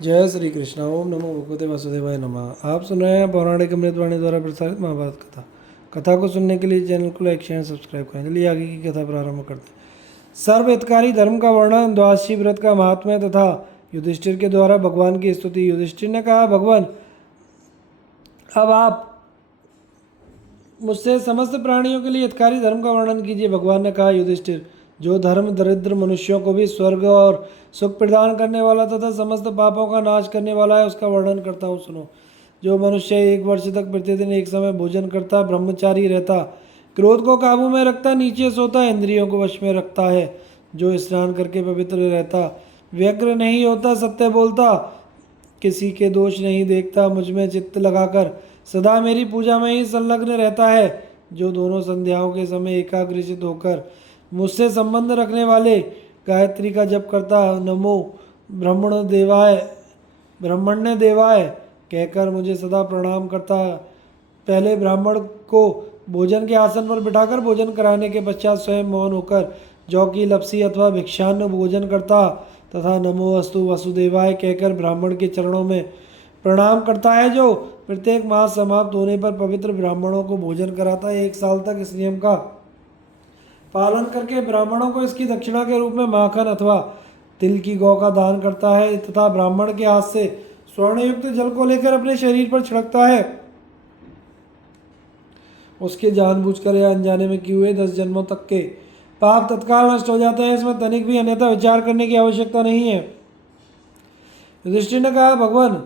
जय श्री कृष्ण। ओम नमो भगवते वासुदेवाय नमः। आप सुन रहे हैं पौराणिक अमृतवाणी द्वारा प्रसारित महाभारत कथा। कथा को सुनने के लिए चैनल को लाइक शेयर सब्सक्राइब करें। चलिए आगे की कथा प्रारंभ करते हैं। सर्वहितकारी धर्म का वर्णन, द्वादशी व्रत का महात्म्य तथा युधिष्ठिर के द्वारा भगवान की स्तुति। युधिष्ठिर ने कहा, भगवान अब आप मुझसे समस्त प्राणियों के लिए हितकारी धर्म का वर्णन कीजिए। भगवान ने कहा, युधिष्ठिर, जो धर्म दरिद्र मनुष्यों को भी स्वर्ग और सुख प्रदान करने वाला तथा समस्त पापों का नाश करने वाला है, उसका वर्णन करता हूँ, सुनो। जो मनुष्य 1 वर्ष तक प्रतिदिन एक समय भोजन करता, ब्रह्मचारी रहता, क्रोध को काबू में रखता, नीचे सोता, इंद्रियों को वश में रखता है, जो स्नान करके पवित्र रहता, व्यग्र नहीं होता, सत्य बोलता, किसी के दोष नहीं देखता, मुझ में चित्त लगाकर सदा मेरी पूजा में ही संलग्न रहता है, जो दोनों संध्याओं के समय एकाग्रचित होकर मुझसे संबंध रखने वाले गायत्री का जप करता, नमो ब्रह्मण्य देवाय कहकर मुझे सदा प्रणाम करता, पहले ब्राह्मण को भोजन के आसन पर बिठाकर भोजन कराने के पश्चात स्वयं मौन होकर जौ की लपसी अथवा भिक्षान्न भोजन करता, तथा नमो अस्तु वसुदेवाय कहकर ब्राह्मण के चरणों में प्रणाम करता है, जो प्रत्येक मास समाप्त होने पर पवित्र ब्राह्मणों को भोजन कराता है। 1 साल तक इस नियम का पालन करके ब्राह्मणों को इसकी दक्षिणा के रूप में माखन अथवा तिल की गौ का दान करता है, तथा ब्राह्मण के हाथ से स्वर्णयुक्त जल को लेकर अपने शरीर पर छिड़कता है। उसके जानबूझकर या अनजाने में किए हुए 10 जन्मों तक के पाप तत्काल नष्ट हो जाते हैं। इसमें तनिक भी अन्यथा विचार करने की आवश्यकता नहीं है। युधिष्ठिर ने कहा, भगवान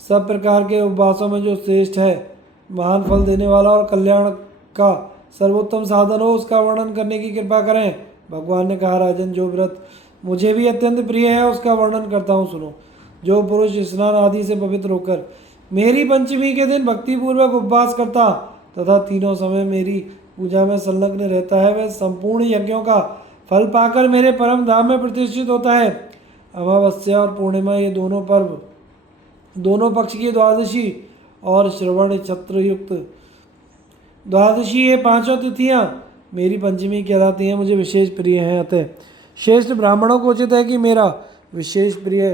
सब प्रकार के उपवासों में जो श्रेष्ठ है, महान फल देने वाला और कल्याण का सर्वोत्तम साधन हो, उसका वर्णन करने की कृपा करें। भगवान ने कहा, राजन, जो व्रत मुझे भी अत्यंत प्रिय है, उसका वर्णन करता हूँ, सुनो। जो पुरुष स्नान आदि से पवित्र होकर मेरी पंचमी के दिन भक्तिपूर्वक उपवास करता तथा तीनों समय मेरी पूजा में संलग्न रहता है, वह संपूर्ण यज्ञों का फल पाकर मेरे परम धाम में प्रतिष्ठित होता है। अमावस्या और पूर्णिमा, ये दोनों पर्व, दोनों पक्ष की द्वादशी और श्रवण छत्र युक्त द्वादशी, ये 5 तिथियां मेरी पंचमी कहलाती हैं, मुझे विशेष प्रिय हैं। अतः श्रेष्ठ ब्राह्मणों को उचित है कि मेरा विशेष प्रिय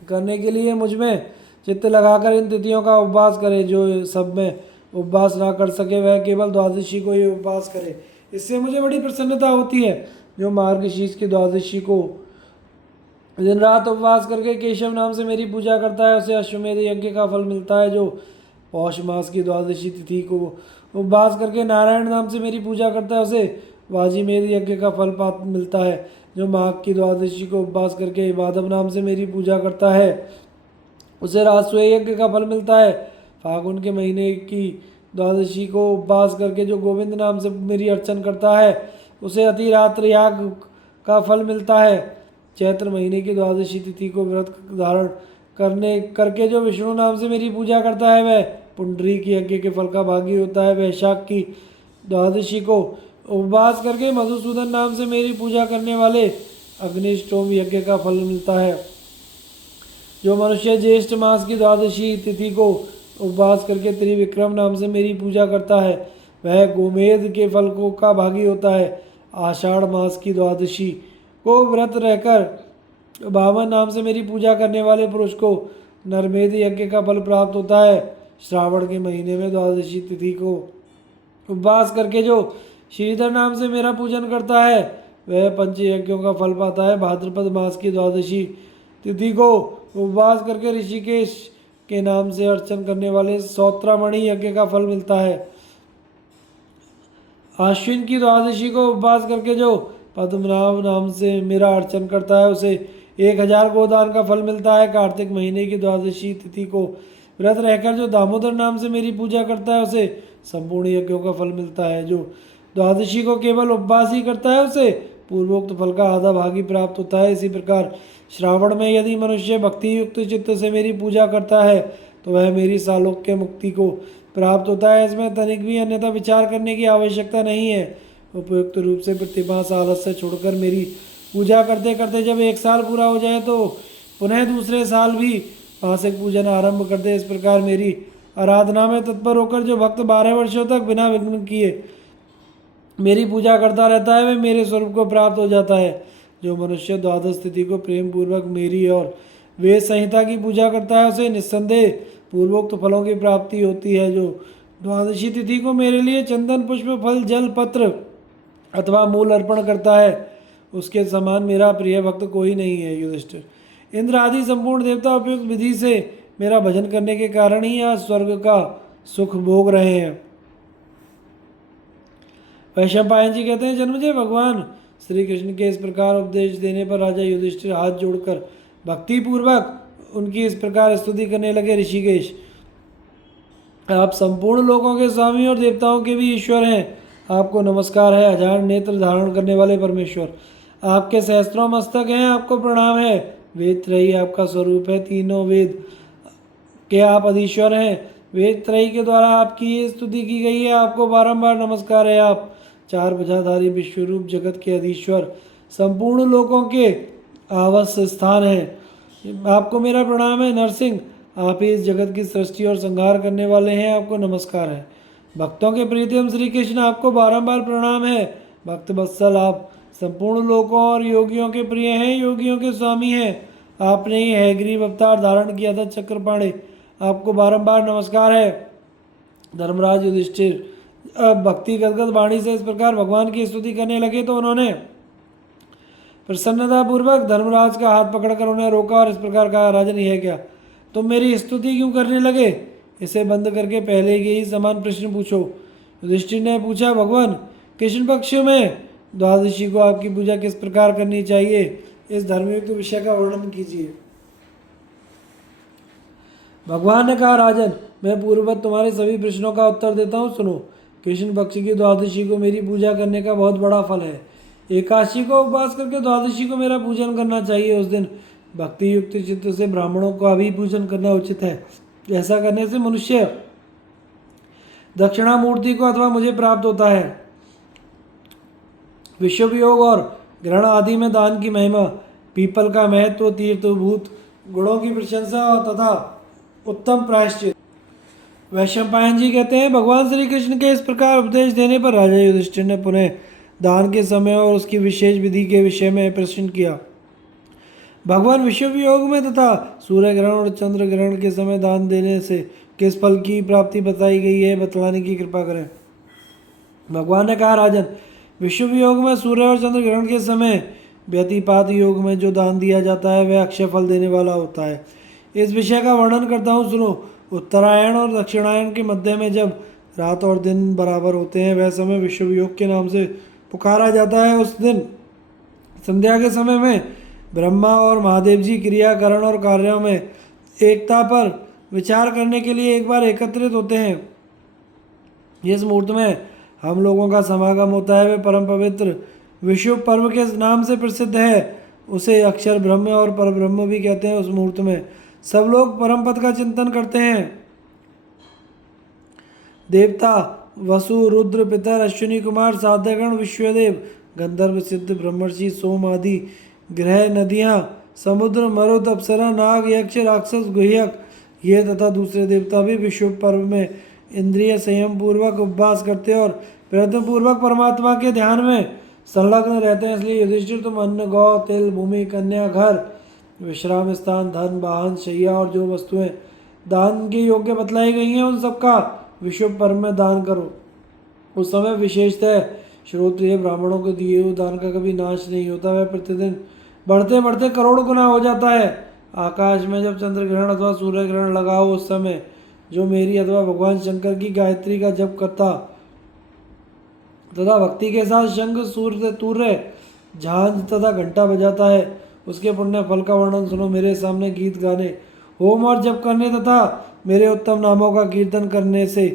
करने के लिए मुझ में चित्त लगाकर इन तिथियों का उपवास करे। जो सब में उपवास ना कर सके, वह केवल द्वादशी को ही उपवास करे, इससे मुझे बड़ी प्रसन्नता होती है। जो मार्गशीर्ष की द्वादशी को दिन रात उपवास करके केशव नाम से मेरी पूजा करता है, उसे अश्वमेध यज्ञ का फल मिलता है। जो पौष मास की द्वादशी तिथि को उपवास करके नारायण नाम से मेरी पूजा करता है, उसे वाजीमेध यज्ञ का फल मिलता है। जो माघ की द्वादशी को उपवास करके माधव नाम से मेरी पूजा करता है, उसे राजसूय यज्ञ का फल मिलता है। फागुन के महीने की द्वादशी को उपवास करके जो गोविंद नाम से मेरी अर्चन करता है, उसे अतिरात्र याग का फल मिलता है। चैत्र महीने की द्वादशी तिथि को व्रत धारण करके जो विष्णु नाम से मेरी पूजा करता है, वह पुंडरीक यज्ञ के फल का भागी होता है। वैशाख की द्वादशी को उपवास करके मधुसूदन नाम से मेरी पूजा करने वाले अग्निष्टोम यज्ञ का फल मिलता है। जो मनुष्य ज्येष्ठ मास की द्वादशी तिथि को उपवास करके त्रिविक्रम नाम से मेरी पूजा करता है, वह गोमेध के फल को का भागी होता है। आषाढ़ मास की द्वादशी को व्रत रहकर बावन नाम से मेरी पूजा करने वाले पुरुष को नरमेध यज्ञ का फल प्राप्त होता है। श्रावण के महीने में द्वादशी तिथि को उपवास करके जो श्रीधर नाम से मेरा पूजन करता है, वह पंच यज्ञों का फल पाता है। भाद्रपद मास की द्वादशी तिथि को उपवास करके ऋषिकेश के नाम से अर्चन करने वाले सौत्रामणि यज्ञ का फल मिलता है। आश्विन की द्वादशी को उपवास करके जो पद्मनाभ नाम से मेरा अर्चन करता है, उसे 1000 गोदान का फल मिलता है। कार्तिक महीने की द्वादशी तिथि को व्रत रहकर जो दामोदर नाम से मेरी पूजा करता है, उसे संपूर्ण यज्ञों का फल मिलता है। जो द्वादशी को केवल उपवास ही करता है, उसे पूर्वोक्त फल का आधा भागी प्राप्त होता है। इसी प्रकार श्रावण में यदि मनुष्य भक्ति युक्त चित्त से मेरी पूजा करता है, तो वह मेरी सालोक्य मुक्ति को प्राप्त होता है। इसमें तनिक भी अन्यथा विचार करने की आवश्यकता नहीं है। उपयुक्त रूप से प्रतिमास आलस्य छोड़कर मेरी पूजा करते करते जब 1 साल पूरा हो जाए, तो पुनः दूसरे साल भी मासिक पूजन आरंभ करते। इस प्रकार मेरी आराधना में तत्पर होकर जो भक्त 12 वर्षों तक बिना विघ्न किए मेरी पूजा करता रहता है, वह मेरे स्वरूप को प्राप्त हो जाता है। जो मनुष्य द्वादश तिथि को प्रेम पूर्वक मेरी और वेद संहिता की पूजा करता है उसे निस्संदेह पूर्वोक्त फलों की प्राप्ति होती है। जो द्वादशी तिथि को मेरे लिए चंदन पुष्प फल जल पत्र अथवा मूल अर्पण करता है उसके समान मेरा प्रिय भक्त कोई नहीं है। युधिष्ठिर इंद्र आदि संपूर्ण देवता उपयुक्त विधि से मेरा भजन करने के कारण ही आज स्वर्ग का सुख भोग रहे हैं। वैशंपायन जी कहते हैं, जन्मजय भगवान श्री कृष्ण के इस प्रकार उपदेश देने पर राजा युधिष्ठिर हाथ जोड़कर भक्ति पूर्वक उनकी इस प्रकार स्तुति करने लगे। ऋषिकेश, आप संपूर्ण लोगों के स्वामी और देवताओं के भी ईश्वर हैं। आपको नमस्कार है, हजार नेत्र धारण करने वाले परमेश्वर। आपके सहस्त्रों मस्तक हैं, आपको प्रणाम है। वेद त्रयी आपका स्वरूप है, तीनों वेद के आप अधीश्वर हैं। वेद त्रयी के द्वारा आपकी ये स्तुति की गई है, आपको बारंबार नमस्कार है। आप चार भुजाधारी विश्वरूप जगत के अधीश्वर संपूर्ण लोकों के आवास स्थान हैं। आपको मेरा प्रणाम है। नरसिंह, आप ही इस जगत की सृष्टि और संहार करने वाले हैं, आपको नमस्कार है। भक्तों के प्रीतम श्री कृष्ण, आपको बारंबार प्रणाम है। भक्त वत्सल, आप संपूर्ण लोकों और योगियों के प्रिय हैं, योगियों के स्वामी हैं। आपने ही हैग्रीव अवतार धारण किया था चक्रपाणी, आपको बारंबार नमस्कार है। धर्मराज युधिष्ठिर अब भक्ति गदगद वाणी से इस प्रकार भगवान की स्तुति करने लगे तो उन्होंने प्रसन्नता पूर्वक धर्मराज का हाथ पकड़कर उन्हें रोका और इस प्रकार कहा, राजन यह क्या, तुम मेरी स्तुति क्यों करने लगे? इसे बंद करके पहले के ही समान प्रश्न पूछो। युधिष्ठिर ने पूछा, भगवान कृष्ण पक्ष में द्वादशी को आपकी पूजा किस प्रकार करनी चाहिए, इस धर्मयुक्त विषय का वर्णन कीजिए। भगवान ने कहा, राजन मैं पूर्ववत तुम्हारे सभी प्रश्नों का उत्तर देता हूँ, सुनो। कृष्ण पक्ष की द्वादशी को मेरी पूजा करने का बहुत बड़ा फल है। एकादशी को उपवास करके द्वादशी को मेरा पूजन करना चाहिए। उस दिन भक्ति युक्त चित्त से ब्राह्मणों का भी पूजन करना उचित है। ऐसा करने से मनुष्य दक्षिणामूर्ति को अथवा मुझे प्राप्त होता है। विश्ववियोग और ग्रहण आदि में दान की महिमा, पीपल का महत्व, तीर्थभूत गुणों की प्रशंसा तथा उत्तम प्रायश्चित। वैशंपायन जी कहते हैं, भगवान श्री कृष्ण के इस प्रकार उपदेश देने पर राजा युधिष्ठिर ने पुनः दान के समय और उसकी विशेष विधि के विषय में प्रश्न किया। भगवान विश्ववियोग में तथा सूर्य ग्रहण और चंद्र ग्रहण के समय दान देने से किस फल की प्राप्ति बताई गई है, बतलाने की कृपा करें। भगवान ने कहा, राजन विश्ववियोग में सूर्य और चंद्र ग्रहण के समय व्यतिपात योग में जो दान दिया जाता है वह अक्षय फल देने वाला होता है। इस विषय का वर्णन करता हूँ, सुनो। उत्तरायण और दक्षिणायन के मध्य में जब रात और दिन बराबर होते हैं वह समय विश्ववियोग के नाम से पुकारा जाता है। उस दिन संध्या के समय में ब्रह्मा और महादेव जी क्रियाकरण और कार्यों में एकता पर विचार करने के लिए एक बार एकत्रित होते हैं। इस मुहूर्त में हम लोगों का समागम होता है। वह परम पवित्र विश्व पर्व के नाम से प्रसिद्ध है। उसे अक्षर ब्रह्म और परब्रह्म भी कहते हैं। उस मुहूर्त में सब लोग परम पद का चिंतन करते हैं। देवता वसु, रुद्र, पितर, अश्विनी कुमार, साध्यगण, विश्वदेव, गंधर्व, सिद्ध, ब्रह्मर्षि, सोम आदि ग्रह, नदियाँ, समुद्र, मरुद, अप्सरा, नाग, यक्ष, राक्षस, गुह्यक ये तथा दूसरे देवता भी विश्व पर्व में इंद्रिय संयम पूर्वक उपवास करते और प्रयत्न पूर्वक परमात्मा के ध्यान में संलग्न रहते हैं। इसलिए युधिष्ठिर, तुम अन्न, गौ, तिल, भूमि, कन्या, घर, विश्राम स्थान, धन, वाहन, शैया और जो वस्तुएं दान के योग्य बतलाई गई हैं उन सबका विश्व पर्व में दान करो। उस समय विशेषतः श्रोत्रिय ब्राह्मणों को दिए हुए दान का कभी नाश नहीं होता। वह प्रतिदिन बढ़ते बढ़ते करोड़ गुना हो जाता है। आकाश में जब चंद्र ग्रहण अथवा सूर्य ग्रहण लगा हो उस समय जो मेरी अथवा भगवान शंकर की गायत्री का जप करता तथा भक्ति के साथ शंख, सूर्य, तूर्य, झांझ तथा घंटा बजाता है, उसके पुण्य फल का वर्णन सुनो। मेरे सामने गीत गाने, होम और जप करने तथा मेरे उत्तम नामों का कीर्तन करने से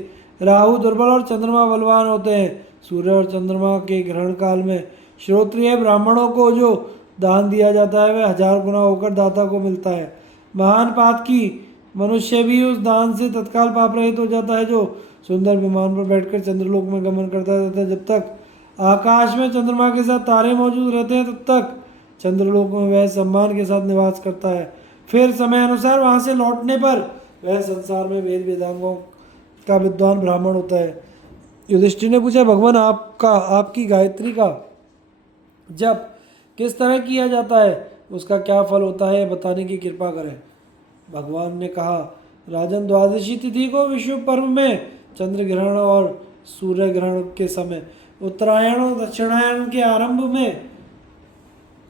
राहु दुर्बल और चंद्रमा बलवान होते हैं। सूर्य और चंद्रमा के ग्रहण काल में श्रोत्रिय ब्राह्मणों को जो दान दिया जाता है वह 1000 गुना होकर दाता को मिलता है। महान पातकी मनुष्य भी उस दान से तत्काल पाप रहित हो जाता है। जो सुंदर विमान पर बैठकर चंद्रलोक में गमन करता है तथा जब तक आकाश में चंद्रमा के साथ तारे मौजूद रहते हैं तब तक चंद्रलोक में वह सम्मान के साथ निवास करता है। फिर समय अनुसार वहाँ से लौटने पर वह संसार में वेद वेदांगों का विद्वान ब्राह्मण होता है। युधिष्ठिर ने पूछा, भगवान आपकी गायत्री का जप किस तरह किया जाता है, उसका क्या फल होता है बताने की कृपा करें। भगवान ने कहा, राजन, द्वादशी तिथि को विश्व पर्व में चंद्र ग्रहण और सूर्य ग्रहण के समय, उत्तरायण और दक्षिणायन के आरंभ में,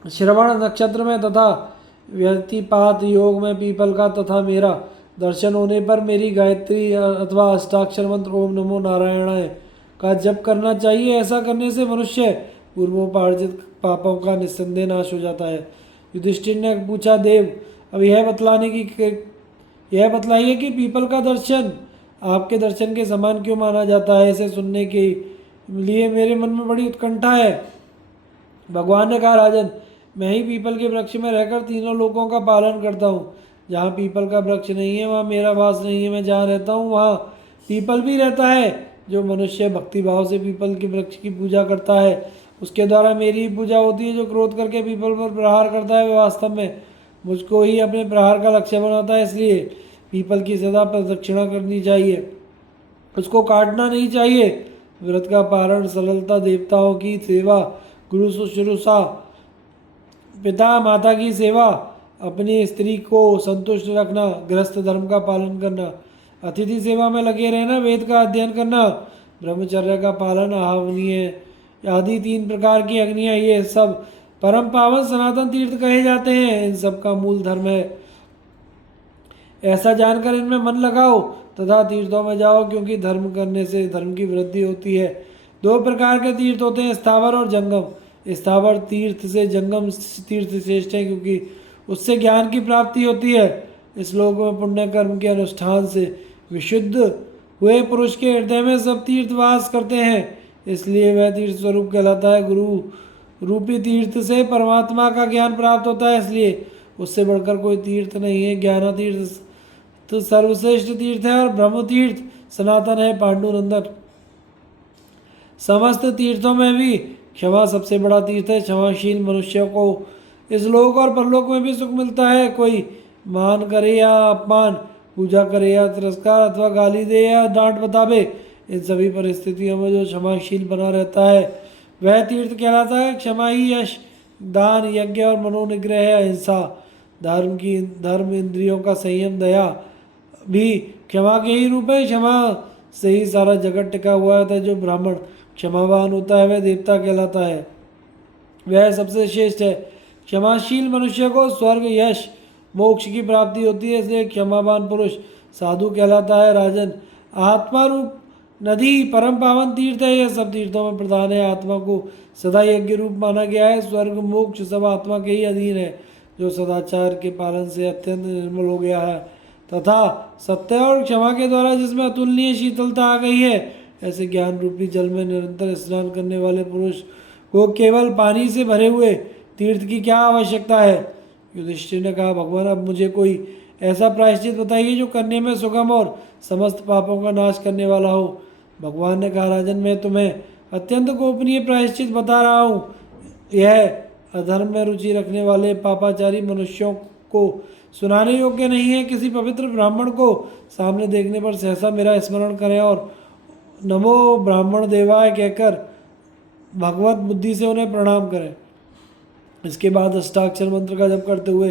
श्रवण नक्षत्र में तथा व्यतिपात योग में पीपल का तथा मेरा दर्शन होने पर मेरी गायत्री अथवा अष्टाक्षर मंत्र ओम नमो नारायणाय का जप करना चाहिए। ऐसा करने से मनुष्य पूर्वोपार्जित पापों का निस्संदेह नाश हो जाता है। युधिष्ठिर ने पूछा, देव, अब यह बतलाइए कि पीपल का दर्शन आपके दर्शन के समान क्यों माना जाता है। इसे सुनने के लिए मेरे मन में बड़ी उत्कंठा है। भगवान ने कहा, राजन, मैं ही पीपल के वृक्ष में रहकर तीनों लोकों का पालन करता हूँ। जहाँ पीपल का वृक्ष नहीं है वहाँ मेरा वास नहीं है। मैं जहाँ रहता हूँ वहाँ पीपल भी रहता है। जो मनुष्य भक्ति भाव से पीपल के वृक्ष की पूजा करता है उसके द्वारा मेरी ही पूजा होती है। जो क्रोध करके पीपल पर प्रहार करता है वह वास्तव में मुझको ही अपने प्रहार का लक्ष्य बनाता है। इसलिए पीपल की सदा प्रदक्षिणा करनी चाहिए, उसको काटना नहीं चाहिए। व्रत का पारण, सरलता, देवताओं की सेवा, गुरु शुश्रूषा, पिता माता की सेवा, अपनी स्त्री को संतुष्ट रखना, गृहस्थ धर्म का पालन करना, अतिथि सेवा में लगे रहना, वेद का अध्ययन करना, ब्रह्मचर्य का पालन, आहवनीय आदि 3 प्रकार की अग्नियाँ, ये सब परम पावन सनातन तीर्थ कहे जाते हैं। इन सब का मूल धर्म है। ऐसा जानकर इनमें मन लगाओ तथा तीर्थों में जाओ, क्योंकि धर्म करने से धर्म की वृद्धि होती है। 2 प्रकार के तीर्थ होते हैं, स्थावर और जंगम। स्थावर तीर्थ से जंगम तीर्थ श्रेष्ठ है, क्योंकि उससे ज्ञान की प्राप्ति होती है। इस लोक में पुण्य कर्म के अनुष्ठान से विशुद्ध हुए पुरुष के हृदय में सब तीर्थ वास करते हैं, इसलिए वह तीर्थ स्वरूप कहलाता है। गुरु रूपी तीर्थ से परमात्मा का ज्ञान प्राप्त होता है, इसलिए उससे बढ़कर कोई तीर्थ नहीं है। ज्ञान तीर्थ तो सर्वश्रेष्ठ तीर्थ है और ब्रह्म तीर्थ सनातन है। पांडुनंदन, समस्त तीर्थों में भी क्षमा सबसे बड़ा तीर्थ है। क्षमाशील मनुष्यों को इस लोक और परलोक में भी सुख मिलता है। कोई मान करे या अपमान, पूजा करे या तिरस्कार, अथवा गाली दे या डांट बतावे, इन सभी परिस्थितियों में जो क्षमाशील बना रहता है वह तीर्थ कहलाता है। क्षमा ही यश, दान, यज्ञ और मनोनिग्रह है। अहिंसा, धर्म, इंद्रियों का संयम, दया भी क्षमा के ही रूप है। क्षमा से ही सारा जगत टिका हुआ होता है। जो ब्राह्मण क्षमावान होता है वह देवता कहलाता है, वह सबसे श्रेष्ठ है। क्षमाशील मनुष्य को स्वर्ग, यश, मोक्ष की प्राप्ति होती है, इसलिए क्षमावान पुरुष साधु कहलाता है। राजन, आत्मा रूप नदी परम पावन तीर्थ है। यह सब तीर्थों में प्रधान है। आत्मा को सदा यज्ञ रूप माना गया है। स्वर्ग, मोक्ष सब आत्मा के ही अधीन है। जो सदाचार के पालन से अत्यंत निर्मल हो गया है तथा सत्य और क्षमा के द्वारा जिसमें अतुलनीय शीतलता आ गई है, ऐसे ज्ञान रूपी जल में निरंतर स्नान करने वाले पुरुष को केवल पानी से भरे हुए तीर्थ की क्या आवश्यकता है। युधिष्ठिर ने कहा, भगवान, अब मुझे कोई ऐसा प्रायश्चित बताइए जो करने में सुगम और समस्त पापों का नाश करने वाला हो। भगवान ने कहा, राजन, मैं तुम्हें अत्यंत गोपनीय प्रायश्चित बता रहा हूँ। यह अधर्म में रुचि रखने वाले पापाचारी मनुष्यों को सुनाने योग्य नहीं है। किसी पवित्र ब्राह्मण को सामने देखने पर सहसा मेरा स्मरण करें और नमो ब्राह्मण देवाय कहकर भगवत बुद्धि से उन्हें प्रणाम करें। इसके बाद अष्टाक्षर मंत्र का जप करते हुए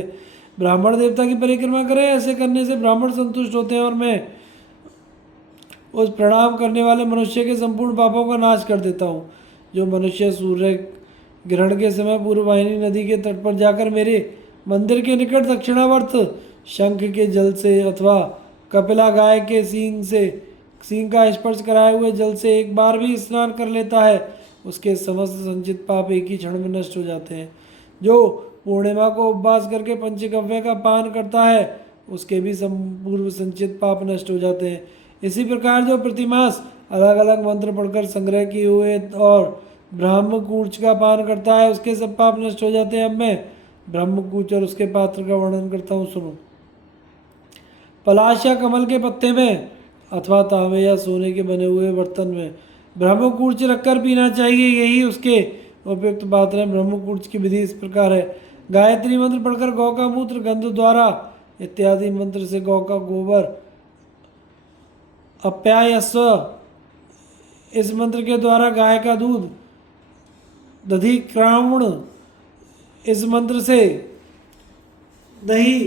ब्राह्मण देवता की परिक्रमा करें। ऐसे करने से ब्राह्मण संतुष्ट होते हैं और मैं उस प्रणाम करने वाले मनुष्य के संपूर्ण पापों का नाश कर देता हूँ। जो मनुष्य सूर्य ग्रहण के समय पूर्ववाहिनी नदी के तट पर जाकर मेरे मंदिर के निकट दक्षिणावर्त शंख के जल से अथवा कपिला गाय के सींग का स्पर्श कराए हुए जल से एक बार भी स्नान कर लेता है, उसके समस्त संचित पाप एक ही क्षण में नष्ट हो जाते हैं। जो पूर्णिमा को उपवास करके पंचगव्य का पान करता है उसके भी पूर्व संचित पाप नष्ट हो जाते हैं। इसी प्रकार जो प्रतिमास अलग अलग मंत्र पढ़कर संग्रह किए हुए और ब्रह्मकूच का पान करता है उसके सब पाप नष्ट हो जाते हैं। अब मैं ब्रह्मकूच और उसके पात्र का वर्णन करता हूँ, सुनो। पलाश या कमल के पत्ते में अथवा तांबे या सोने के बने हुए बर्तन में ब्रह्मकूच रखकर पीना चाहिए, यही उसके उपयुक्त पात्र है। ब्रह्मकूच की विधि इस प्रकार है। गायत्री मंत्र पढ़कर गौ का मूत्र, गंध द्वारा इत्यादि मंत्र से गौ का गोबर, अप्यायस्व इस मंत्र के द्वारा गाय का दूध, दधिक्रावण इस मंत्र से दही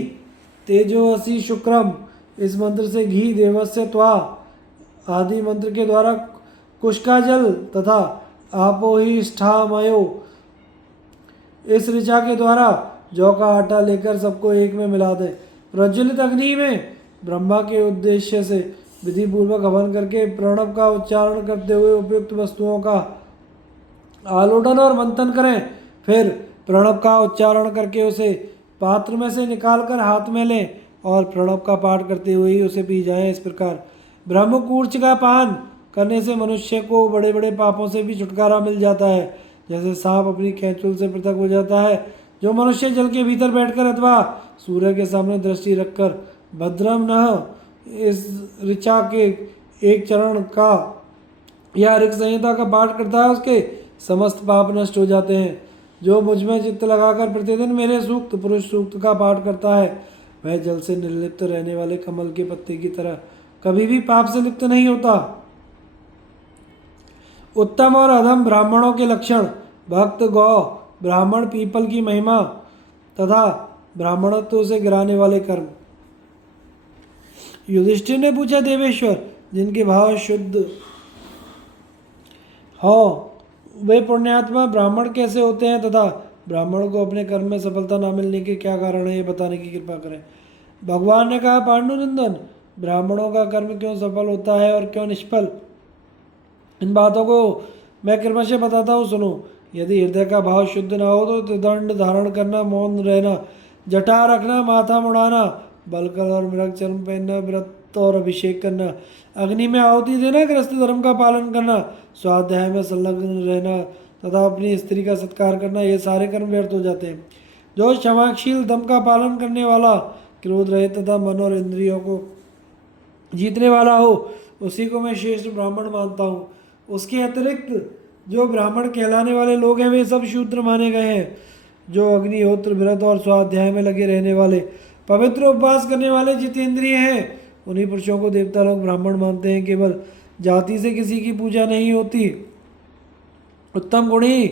तेजो असी शुक्रम, इस मंत्र से घी, देवस्य त्वा आदि मंत्र के द्वारा कुश का जल तथा आपो हीष्ठामयो, इस ऋचा के द्वारा जौ का आटा लेकर सबको एक में मिला दें। प्रज्वलित अग्नि में ब्रह्मा के उद्देश्य से विधि पूर्वक हवन करके प्रणव का उच्चारण करते हुए उपयुक्त वस्तुओं का आलोडन और मंथन करें। फिर प्रणव का उच्चारण करके उसे पात्र में से निकालकर हाथ में लें और प्रणव का पाठ करते हुए ही उसे पी जाएं। इस प्रकार ब्रह्मकूर्च का पान करने से मनुष्य को बड़े बड़े पापों से भी छुटकारा मिल जाता है। जैसे सांप अपनी कैंचुल से पृथक हो जाता है, जो मनुष्य जल के भीतर बैठकर अथवा सूर्य के सामने दृष्टि रखकर भद्रम नः इस ऋचा के एक चरण का या ऋग संहिता का पाठ करता है, उसके समस्त पाप नष्ट हो जाते हैं। जो मुझ में चित्त लगाकर प्रतिदिन मेरे सूक्त पुरुष सूक्त का पाठ करता है, वह जल से निर्लिप्त रहने वाले कमल के पत्ते की तरह कभी भी पाप से लिप्त नहीं होता। उत्तम और अधम ब्राह्मणों के लक्षण। भक्त, गौ, ब्राह्मण, पीपल की महिमा तथा ब्राह्मणत्व से गिराने वाले कर्म। युधिष्ठिर ने पूछा, देवेश्वर, जिनके भाव शुद्ध हो वे पुण्यात्मा ब्राह्मण कैसे होते हैं तथा ब्राह्मण को अपने कर्म में सफलता न मिलने के क्या कारण है, ये बताने की कृपा करें। भगवान ने कहा, पांडुनंदन, ब्राह्मणों का कर्म क्यों सफल होता है और क्यों निष्फल, इन बातों को मैं कृपा से बताता हूँ, सुनो। यदि हृदय का भाव शुद्ध न हो तो त्रिदंड धारण करना, मौन रहना, जटा रखना, माथा मुड़ाना, बलकर और मृग चर्म पहनना, व्रत और अभिषेक करना, अग्नि में आहुति देना, गृहस्थ धर्म का पालन करना, स्वाध्याय में संलग्न रहना तथा अपनी स्त्री का सत्कार करना, ये सारे कर्म व्यर्थ हो जाते हैं। जो क्षमाशील, दम का पालन करने वाला, क्रोध रहित तथा मन और इंद्रियों को जीतने वाला हो, उसी को मैं श्रेष्ठ ब्राह्मण मानता हूँ। उसके अतिरिक्त जो ब्राह्मण कहलाने वाले लोग हैं वे सब शूद्र माने गए हैं। जो अग्निहोत्र, व्रत और स्वाध्याय में लगे रहने वाले, पवित्र उपवास करने वाले जितेंद्रिय हैं, उन्हीं पुरुषों को देवता लोग ब्राह्मण मानते हैं। केवल जाति से किसी की पूजा नहीं होती। उत्तम गुणी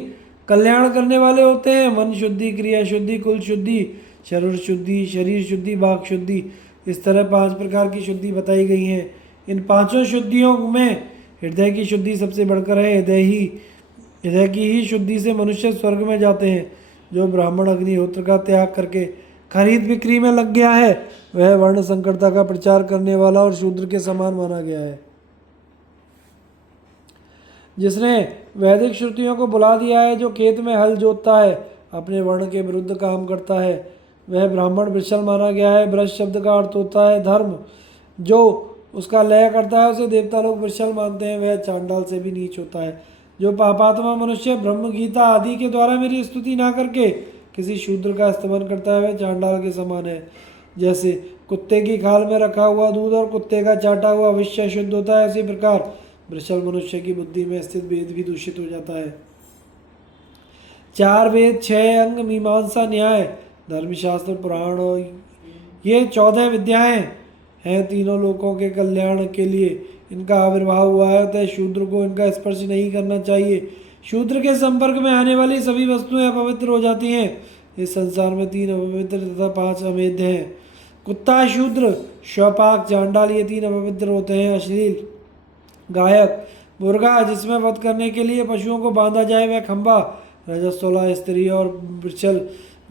कल्याण करने वाले होते हैं। मन शुद्धि, क्रिया शुद्धि, कुल शुद्धि, शरीर शुद्धि, वाक शुद्धि, इस तरह 5 प्रकार की शुद्धि बताई गई हैं। इन 5 शुद्धियों में हृदय की शुद्धि सबसे बढ़कर है। हृदय की ही शुद्धि से मनुष्य स्वर्ग में जाते हैं। जो ब्राह्मण अग्निहोत्र का त्याग करके खरीद बिक्री में लग गया है, वह वर्ण संकरता का प्रचार करने वाला और शूद्र के समान माना गया है। जिसने वैदिक श्रुतियों को बुला दिया है, जो खेत में हल जोतता है, अपने वर्ण के विरुद्ध काम करता है, वह ब्राह्मण वृषल माना गया है। वृष शब्द का अर्थ होता है धर्म। जो उसका लय करता है उसे देवता लोग वृषल मानते हैं। वह चांडाल से भी नीच होता है। जो पापात्मा मनुष्य ब्रह्म गीता आदि के द्वारा मेरी स्तुति ना करके किसी शूद्र का स्तमन करता है, वह चांडाल के समान है। जैसे कुत्ते की खाल में रखा हुआ दूध और कुत्ते का चाटा हुआ विषय शुद्ध होता है, उसी प्रकार वृषल मनुष्य की बुद्धि में स्थित वेद भी दूषित हो जाता है। 4 वेद, 6 अंग, मीमांसा, न्याय, धर्मशास्त्र, पुराण, ये 14 विद्याएं हैं। तीनों लोकों के कल्याण के लिए इनका आविर्भाव हुआ है, अतः शूद्र को इनका स्पर्श नहीं करना चाहिए। शूद्र के संपर्क में आने वाली सभी वस्तुएं अपवित्र हो जाती हैं। इस संसार में 3 अपवित्र तथा 5 अमेध्य हैं। कुत्ता, शूद्र, श्वपाक, चांडाल, ये 3 अपवित्र होते हैं। अश्लील, गायक, मुर्गा जिसमें वध करने के लिए पशुओं को बांधा जाए, वह खंबा, रजस्वला स्त्री और वृषल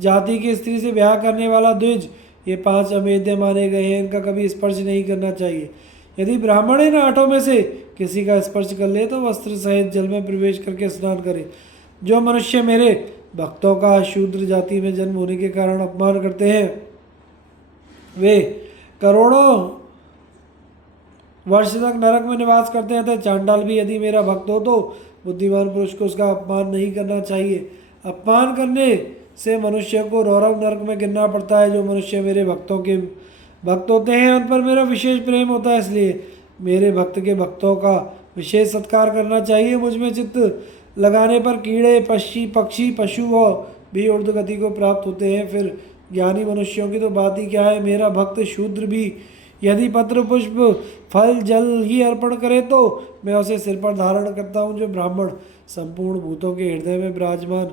जाति की स्त्री से ब्याह करने वाला द्विज, ये 5 अमेध्य माने गए हैं। इनका कभी स्पर्श नहीं करना चाहिए। यदि ब्राह्मण इन 8 में से किसी का स्पर्श कर ले तो वस्त्र सहित जल में प्रवेश करके स्नान करे। जो मनुष्य मेरे भक्तों का शूद्र जाति में जन्म होने के कारण अपमान करते हैं, वे करोड़ों वर्ष तक नरक में निवास करते हैं। तो चांडाल भी यदि मेरा भक्त हो तो बुद्धिमान पुरुष को उसका अपमान नहीं करना चाहिए। अपमान करने से मनुष्य को रौरव नरक में गिरना पड़ता है। जो मनुष्य मेरे भक्तों के भक्त होते हैं उन पर मेरा विशेष प्रेम होता है, इसलिए मेरे भक्त के भक्तों का विशेष सत्कार करना चाहिए। मुझ में चित्त लगाने पर कीड़े, पक्षी, पशु भी ऊर्ध्व गति को प्राप्त होते हैं। फिर ज्ञानी मनुष्यों की तो बात ही क्या है। मेरा भक्त शूद्र भी यदि पत्र, पुष्प, फल, जल ही अर्पण करे तो मैं उसे सिर पर धारण करता हूँ। जो ब्राह्मण संपूर्ण भूतों के हृदय में विराजमान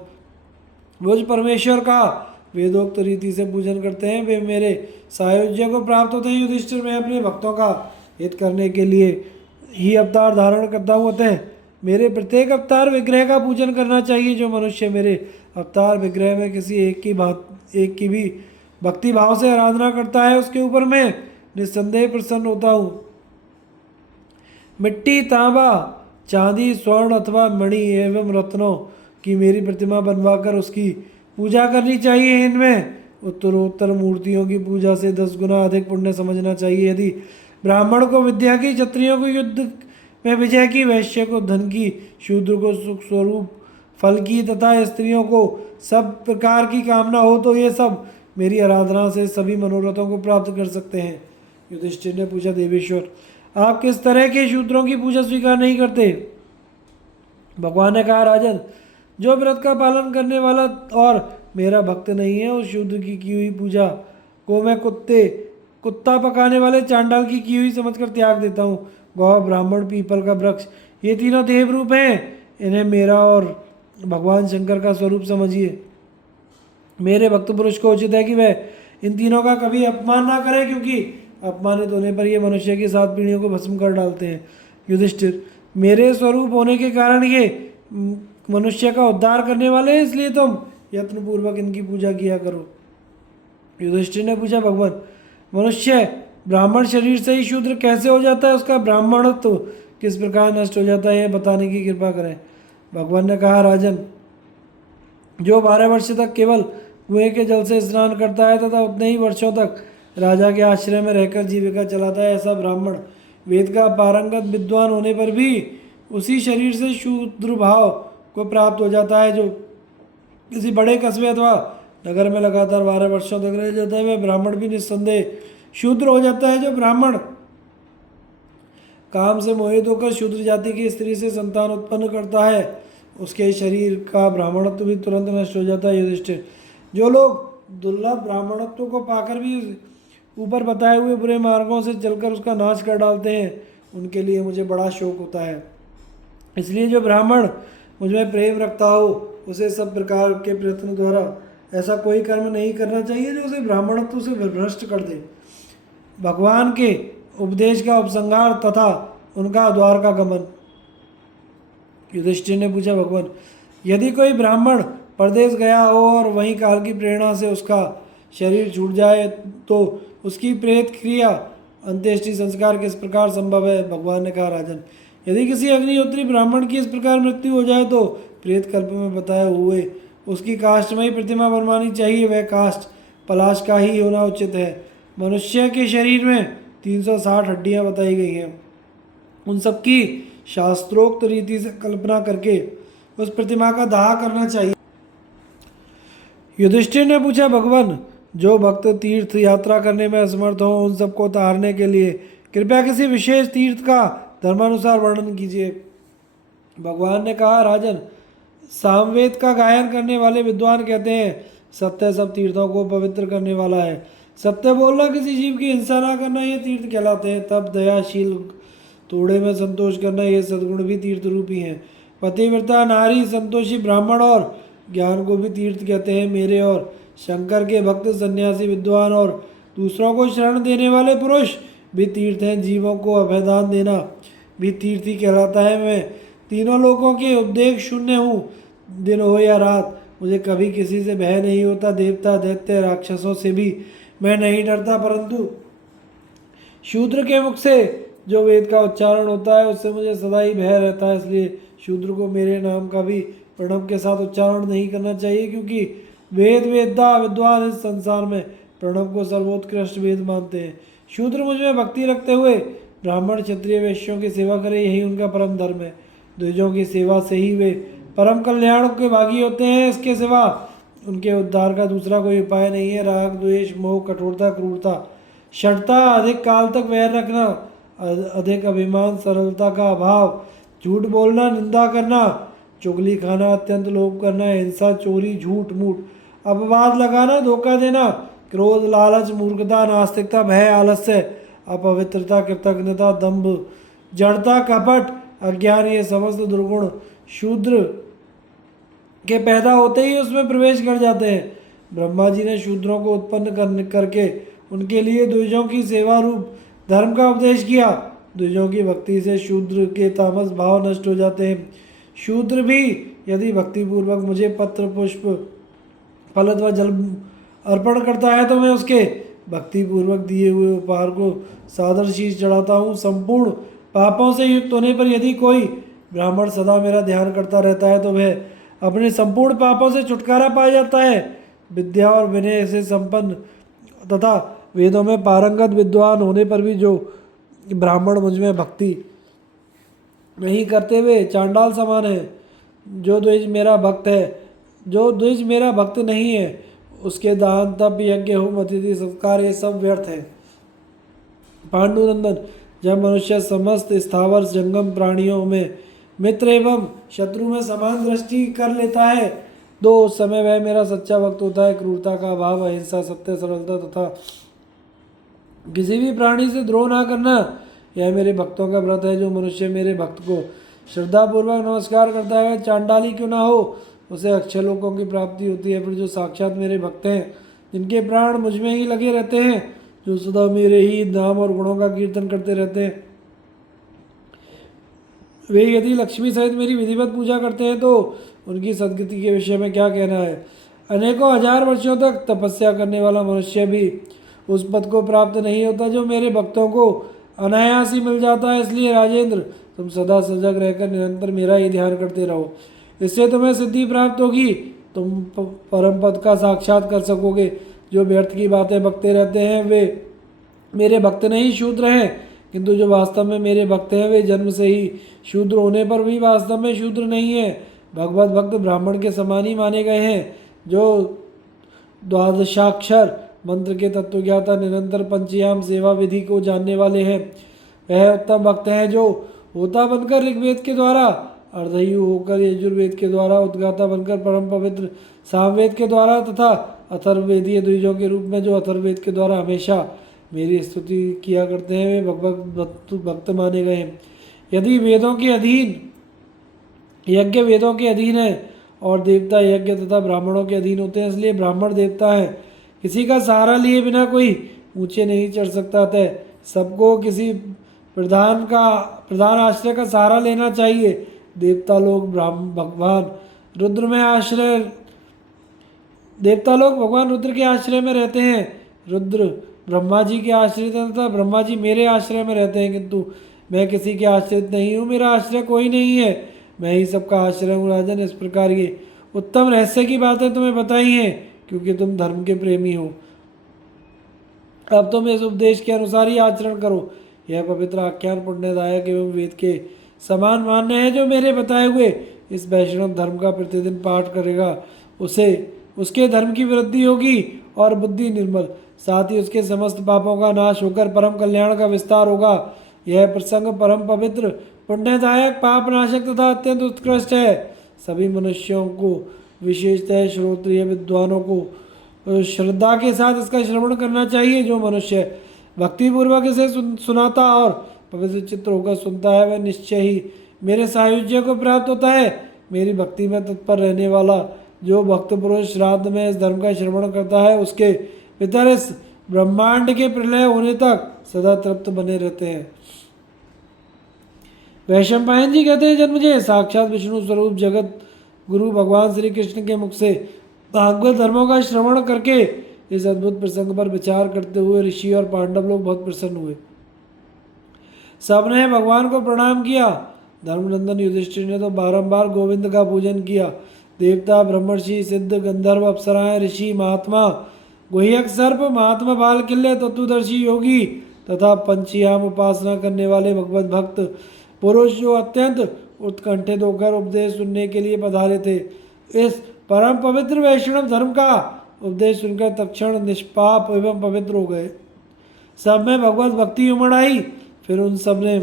मुझ परमेश्वर का वेदोक्त रीति से पूजन करते हैं वे मेरे सायुज्य को प्राप्त होते हैं। युधिष्ठिर, मैं अपने भक्तों का हित करने के लिए ही अवतार धारण करता हूँ, अतः मेरे प्रत्येक अवतार विग्रह का पूजन करना चाहिए। जो मनुष्य मेरे अवतार विग्रह में किसी एक की भी भक्ति भाव से आराधना करता है उसके ऊपर मैं निस्संदेह प्रसन्न होता हूँ। मिट्टी, तांबा, चांदी, स्वर्ण अथवा मणि एवं रत्नों की मेरी प्रतिमा बनवाकर उसकी पूजा करनी चाहिए। इनमें उत्तरोत्तर मूर्तियों की पूजा से 10 गुना अधिक पुण्य समझना चाहिए। यदि ब्राह्मण को विद्या की, क्षत्रियों को युद्ध में विजय की, वैश्य को धन की, शूद्र को सुख स्वरूप फल की तथा स्त्रियों को सब प्रकार की कामना हो तो ये सब मेरी आराधना से सभी मनोरथों को प्राप्त कर सकते हैं। युधिष्ठिर ने पूछा, देवेश्वर, आप किस तरह के शूद्रों की पूजा स्वीकार नहीं करते? भगवान ने कहा, राजन, जो व्रत का पालन करने वाला और मेरा भक्त नहीं है उस शूद्र की हुई पूजा को मैं कुत्ता पकाने वाले चांडाल की हुई समझकर त्याग देता हूँ। गौ, ब्राह्मण, पीपल का वृक्ष, ये तीनों देव रूप हैं। इन्हें मेरा और भगवान शंकर का स्वरूप समझिए। मेरे भक्त पुरुष को उचित है कि वह इन तीनों का कभी अपमान ना करे, क्योंकि अपमानित होने पर ये मनुष्य की 7 पीढ़ियों को भस्म कर डालते हैं। युधिष्ठिर, मेरे स्वरूप होने के कारण ये मनुष्य का उद्धार करने वाले हैं, इसलिए तुम यत्नपूर्वक इनकी पूजा किया करो। युधिष्ठिर ने पूछा, भगवान, मनुष्य ब्राह्मण शरीर से ही शूद्र कैसे हो जाता है? उसका ब्राह्मणत्व किस प्रकार नष्ट हो जाता है, यह बताने की कृपा करें। भगवान ने कहा, राजन, जो 12 वर्ष तक केवल कुएं के जल से स्नान करता है तथा उतने ही वर्षों तक राजा के आश्रय में रहकर जीविका चलाता है, ऐसा ब्राह्मण वेद का पारंगत विद्वान होने पर भी उसी शरीर से शूद्र भाव को प्राप्त हो जाता है। जो किसी बड़े कस्बे अथवा नगर में लगातार 12 वर्षों तक रह जाता है वह ब्राह्मण भी निस्संदेह शूद्र हो जाता है। जो ब्राह्मण काम से मोहित होकर शूद्र जाति की स्त्री से संतान उत्पन्न करता है उसके शरीर का ब्राह्मणत्व भी तुरंत नष्ट हो जाता है। युधिष्ठिर, जो लोग दुर्लभ ब्राह्मणत्व को पाकर भी ऊपर बताए हुए बुरे मार्गों से चलकर उसका नाश कर डालते हैं उनके लिए मुझे बड़ा शोक होता है। इसलिए जो ब्राह्मण मुझमें प्रेम रखता हो उसे सब प्रकार के प्रयत्न द्वारा ऐसा कोई कर्म नहीं करना चाहिए जो उसे ब्राह्मणत्व से भ्रष्ट कर दे। भगवान के उपदेश का उपसंहार तथा उनका द्वार का गमन। युधिष्ठिर ने पूछा, भगवान, यदि कोई ब्राह्मण परदेश गया हो और वहीं काल की प्रेरणा से उसका शरीर छूट जाए तो उसकी प्रेत क्रिया अंत्येष्टि संस्कार किस प्रकार संभव है? भगवान ने कहा, राजन, यदि किसी अग्निहोत्री ब्राह्मण की इस प्रकार मृत्यु हो जाए तो प्रेत कल्प में बताए हुए उसकी काष्ठमयी प्रतिमा बनवानी चाहिए। वह काष्ठ पलाश का ही होना उचित है। मनुष्य के शरीर में 360 हड्डियां बताई गई हैं, उन सबकी शास्त्रोक्त रीति से कल्पना करके उस प्रतिमा का दाह करना चाहिए। युधिष्ठिर ने पूछा, भगवान, जो भक्त तीर्थ यात्रा करने में असमर्थ हो उन सबको तारने के लिए कृपया किसी विशेष तीर्थ का धर्मानुसार वर्णन कीजिए। भगवान ने कहा, राजन, सामवेद का गायन करने वाले विद्वान कहते हैं सत्य सब तीर्थों को पवित्र करने वाला है। सत्य बोलना, किसी जीव की हिंसा ना करना, ये तीर्थ कहलाते हैं। तब दयाशील, थोड़े में संतोष करना, ये सद्गुण भी तीर्थ रूपी हैं। पतिव्रता नारी, संतोषी ब्राह्मण और ज्ञान को भी तीर्थ कहते हैं। मेरे और शंकर के भक्त, सन्यासी, विद्वान और दूसरों को शरण देने वाले पुरुष भी तीर्थ हैं। जीवों को अभयदान देना भी तीर्थ ही कहलाता है। मैं तीनों लोगों के उपदेश शून्य हूँ। दिन हो या रात मुझे कभी किसी से भय नहीं होता। देवता, दैत्य, राक्षसों से भी मैं नहीं डरता, परंतु शूद्र के मुख से जो वेद का उच्चारण होता है उससे मुझे सदा ही भय रहता है। इसलिए शूद्र को मेरे नाम का भी प्रणव के साथ उच्चारण नहीं करना चाहिए, क्योंकि वेदता विद्वान इस संसार में प्रणव को सर्वोत्कृष्ट वेद मानते हैं। शूद्र मुझ में भक्ति रखते हुए ब्राह्मण, क्षत्रिय, वैश्यों की सेवा करें, यही उनका परम धर्म है। द्विजों की सेवा से ही वे परम कल्याण के भागी होते हैं। इसके सिवा उनके उद्धार का दूसरा कोई उपाय नहीं है। राग, द्वेष, मोह, कठोरता, क्रूरता, षटता, अधिक काल तक वैर रखना, अधिक अभिमान, सरलता का अभाव, झूठ बोलना, निंदा करना, चुगली खाना, अत्यंत लोभ करना, हिंसा, चोरी, झूठ मूठ, अपवाद लगाना, धोखा देना, क्रोध, लालच, मूर्खता, नास्तिकता, भय, आलस्य, अपवित्रता, कृतज्ञता, दंभ, जड़ता, कपट, अज्ञान, ये समस्त दुर्गुण शूद्र के पैदा होते ही उसमें प्रवेश कर जाते हैं। ब्रह्मा जी ने शूद्रों को उत्पन्न करके उनके लिए द्विजों की सेवा रूप धर्म का उपदेश किया। द्विजों की भक्ति से शूद्र के तामस भाव नष्ट हो जाते हैं। शूद्र भी यदि भक्तिपूर्वक मुझे पत्र पुष्प फल अथवा जल अर्पण करता है तो मैं उसके भक्तिपूर्वक दिए हुए उपहार को सादर शीश चढ़ाता हूँ। संपूर्ण पापों से युक्त होने पर यदि कोई ब्राह्मण सदा मेरा ध्यान करता रहता है तो वह अपने संपूर्ण पापों से छुटकारा पा जाता है। विद्या और विनय से संपन्न तथा वेदों में पारंगत विद्वान होने पर भी जो ब्राह्मण मुझ में भक्ति नहीं करते हुए चांडाल समान है। जो द्विज मेरा भक्त नहीं है उसके दान तप यज्ञ होम अतिथि सत्कार ये सब व्यर्थ है। पांडुनंदन, जब मनुष्य समस्त स्थावर जंगम प्राणियों में मित्र एवं शत्रु में समान दृष्टि कर लेता है तो उस समय वह मेरा सच्चा भक्त होता है। क्रूरता का अभाव, अहिंसा, सत्य, सरलता तथा किसी भी प्राणी से द्रोह ना करना यह मेरे भक्तों का व्रत है। जो मनुष्य मेरे भक्त को श्रद्धापूर्वक नमस्कार करता है वह चांडाली क्यों ना हो उसे अक्षय लोकों की प्राप्ति होती है। फिर जो साक्षात मेरे भक्त हैं जिनके प्राण मुझ में ही लगे रहते हैं, जो सदा मेरे ही नाम और गुणों का कीर्तन करते रहते हैं, वे यदि लक्ष्मी सहित मेरी विधिवत पूजा करते हैं तो उनकी सदगति के विषय में क्या कहना है। अनेकों हजार वर्षों तक तपस्या करने वाला मनुष्य भी उस पद को प्राप्त नहीं होता जो मेरे भक्तों को अनायास ही मिल जाता है। इसलिए राजेंद्र, तुम सदा सजग रहकर निरंतर मेरा ही ध्यान करते रहो। इससे तुम्हें सिद्धि प्राप्त होगी, तुम परम पद का साक्षात कर सकोगे। जो व्यर्थ की बातें बकते रहते हैं वे मेरे भक्त नहीं शूद्र हैं, किंतु जो वास्तव में मेरे भक्त हैं वे जन्म से ही शूद्र होने पर भी वास्तव में शूद्र नहीं है। भगवत भक्त ब्राह्मण के समान ही माने गए हैं। जो द्वादशाक्षर मंत्र के तत्वज्ञाता निरंतर पंचयाम सेवा विधि को जानने वाले हैं वह उत्तम भक्त हैं। जो होता बनकर ऋग्वेद के द्वारा, अर्धयु होकर यजुर्वेद के द्वारा, उद्गाता बनकर परम पवित्र सामवेद के द्वारा तथा अथर्ववेदीय द्विजों के रूप में जो अथर्ववेद के द्वारा हमेशा मेरी स्तुति किया करते हैं वे भगवत भक्त माने गए हैं। यदि वेदों के अधीन यज्ञ वेदों के अधीन है और देवता यज्ञ तथा ब्राह्मणों के अधीन होते हैं, इसलिए ब्राह्मण देवता है। किसी का सहारा लिए बिना कोई ऊंचे नहीं चढ़ सकता था। सबको किसी प्रधान आश्रय का सहारा लेना चाहिए। देवता लोग भगवान रुद्र के आश्रय में रहते हैं। रुद्र ब्रह्मा जी के आश्रित हैं तथा ब्रह्मा जी मेरे आश्रय में रहते हैं, किंतु मैं किसी के आश्रित नहीं हूँ। मेरा आश्रय कोई नहीं है, मैं ही सबका आश्रय हूँ। राजन, इस प्रकार ये उत्तम रहस्य की बातें तुम्हें बताई हैं क्योंकि तुम धर्म के प्रेमी हो। अब तुम इस उपदेश के अनुसार ही आचरण करो। यह पवित्र आख्यान पुण्यदायक एवं वेद के समान मान्य है। जो मेरे बताए हुए इस वैष्णव धर्म का प्रतिदिन पाठ करेगा उसे उसके धर्म की वृद्धि होगी और बुद्धि निर्मल, साथ ही उसके समस्त पापों का नाश होकर परम कल्याण का विस्तार होगा। यह प्रसंग परम पवित्र, पुण्यदायक, पापनाशक तथा अत्यंत उत्कृष्ट है। सभी मनुष्यों को, विशेषतः श्रोत्रिय विद्वानों को श्रद्धा के साथ इसका श्रवण करना चाहिए। जो मनुष्य भक्तिपूर्वक इसे सुनाता और पवित्र चित्त होकर सुनता है वह निश्चय ही मेरे सायुज्य को प्राप्त होता है। मेरी भक्ति में तत्पर रहने वाला जो भक्त पुरुष श्राद्ध में इस धर्म का श्रवण करता है उसके पितर इस ब्रह्मांड के प्रलय होने तक सदा तृप्त बने रहते हैं। वैशंपायन जी कहते हैं, जन्मजय साक्षात विष्णु स्वरूप जगत गुरु भगवान श्री कृष्ण के मुख से भागवत धर्मों का श्रवण करके इस अद्भुत प्रसंग पर विचार करते हुए ऋषि और पांडव लोग बहुत प्रसन्न हुए। सबने भगवान को प्रणाम किया। धर्मनंदन युधिष्ठिर ने तो बारंबार गोविंद का पूजन किया। देवता, ब्रह्मर्षि, सिद्ध, गंधर्व, अप्सराएं, ऋषि, महात्मा, गुह्यक सर्प, महात्मा बाल किल्ले, तत्वदर्शी योगी तथा पंचयाम उपासना करने वाले भगवत भक्त पुरुष जो अत्यंत उत्कंठित होकर उपदेश सुनने के लिए पधारे थे, इस परम पवित्र वैष्णव धर्म का उपदेश सुनकर तत्क्षण निष्पाप एवं पवित्र हो गए। सब में भगवत भक्ति उमड़ आई। फिर उन सब ने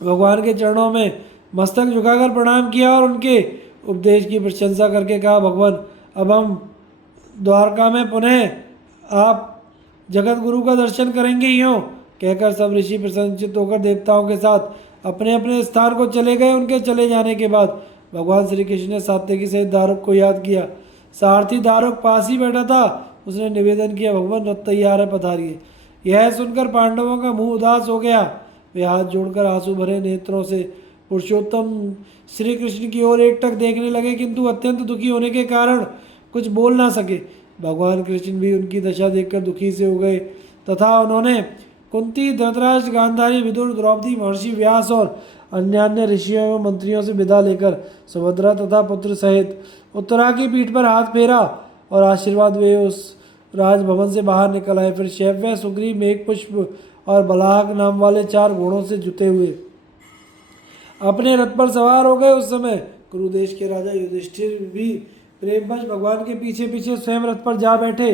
भगवान के चरणों में मस्तक झुकाकर प्रणाम किया और उनके उपदेश की प्रशंसा करके कहा, भगवान अब हम द्वारका में पुनः आप जगत गुरु का दर्शन करेंगे। यूँ कहकर सब ऋषि प्रसन्नचित्त होकर देवताओं के साथ अपने अपने स्थान को चले गए। उनके चले जाने के बाद भगवान श्री कृष्ण ने सात्यकी सहित दारुक को याद किया। सारथी दारुक पास ही बैठा था। उसने निवेदन किया, भगवान रथ तैयार है, पधारिए। यह सुनकर पांडवों का मुंह उदास हो गया। वे हाथ जोड़कर आंसू भरे नेत्रों से पुरुषोत्तम श्री कृष्ण की ओर एकटक देखने लगे, किंतु अत्यंत दुखी होने के कारण कुछ बोल ना सके। भगवान कृष्ण भी उनकी दशा देखकर दुखी से हो गए तथा उन्होंने कुंती, धृतराष्ट्र, गांधारी, विदुर, द्रौपदी, महर्षि व्यास और अन्य ऋषियों एवं मंत्रियों से विदा लेकर सुभद्रा तथा पुत्र सहित उत्तरा की पीठ पर हाथ फेरा और आशीर्वाद वे उस राजभवन से बाहर निकल आए। फिर शैव्य, सुग्रीव, मेघपुष्प और बलाहक नाम वाले 4 घोड़ों से जुते हुए अपने रथ पर सवार हो गए। उस समय कुरुदेश के राजा युधिष्ठिर भी प्रेमवश भगवान के पीछे पीछे स्वयं रथ पर जा बैठे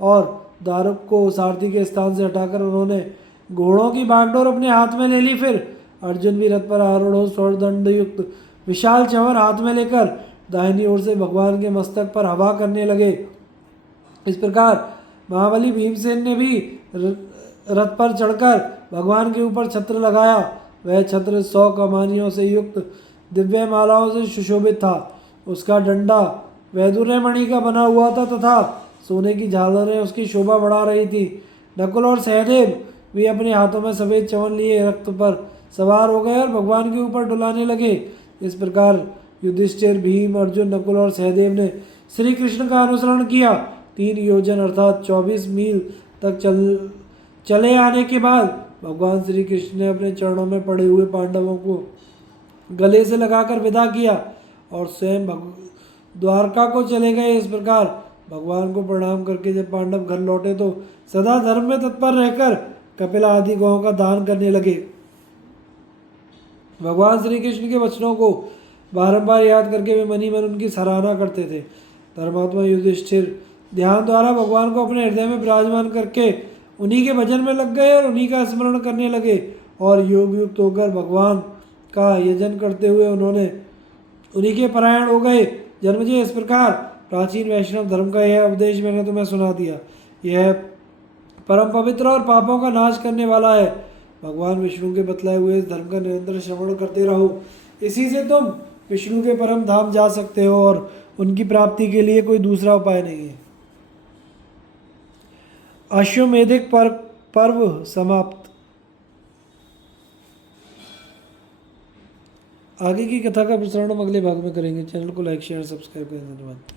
और दारुक को सारथी के स्थान से हटाकर उन्होंने घोड़ों की बागडोर अपने हाथ में ले ली। फिर अर्जुन भी रथ पर आरूढ़ हो स्वरदंड युक्त विशाल चंवर हाथ में लेकर दाहिनी ओर से भगवान के मस्तक पर हवा करने लगे। इस प्रकार महाबली भीमसेन ने भी रथ पर चढ़कर भगवान के ऊपर छत्र लगाया। वह छत्र 100 कमानियों से युक्त दिव्य मालाओं से सुशोभित था। उसका डंडा वैदुर्य मणि का बना हुआ था तथा सोने की झालरें उसकी शोभा बढ़ा रही थी। नकुल और सहदेव भी अपने हाथों में सफ़ेद चवन लिए रथ पर सवार हो गए और भगवान के ऊपर डुलाने लगे। इस प्रकार युधिष्ठिर, भीम, अर्जुन, नकुल और सहदेव ने श्री कृष्ण का अनुसरण किया। 3 योजन अर्थात 24 मील तक चले आने के बाद भगवान श्री कृष्ण ने अपने चरणों में पड़े हुए पांडवों को गले से लगाकर विदा किया और स्वयं द्वारका को चले गए। इस प्रकार भगवान को प्रणाम करके जब पांडव घर लौटे तो सदा धर्म में तत्पर रहकर कपिला आदि गौों का दान करने लगे। भगवान श्री कृष्ण के वचनों को बारंबार याद करके वे मनी मन उनकी सराहना करते थे। धर्मात्मा युधिष्ठिर ध्यान द्वारा भगवान को अपने हृदय में विराजमान करके उन्हीं के भजन में लग गए और उन्हीं का स्मरण करने लगे और योग युक्त होकर भगवान का यजन करते हुए उन्होंने उन्हीं के परायण हो गए। जन्मजय, इस प्रकार प्राचीन वैष्णव धर्म का यह उपदेश मैंने तुम्हें सुना दिया। यह परम पवित्र और पापों का नाश करने वाला है। भगवान विष्णु के बतलाए हुए इस धर्म का निरंतर श्रवण करते रहो। इसी से तुम विष्णु के परम धाम जा सकते हो और उनकी प्राप्ति के लिए कोई दूसरा उपाय नहीं है। अश्वमेधिक पर्व समाप्त। आगे की कथा का प्रसारण हम अगले भाग में करेंगे। चैनल को लाइक, शेयर, सब्सक्राइब करें। धन्यवाद।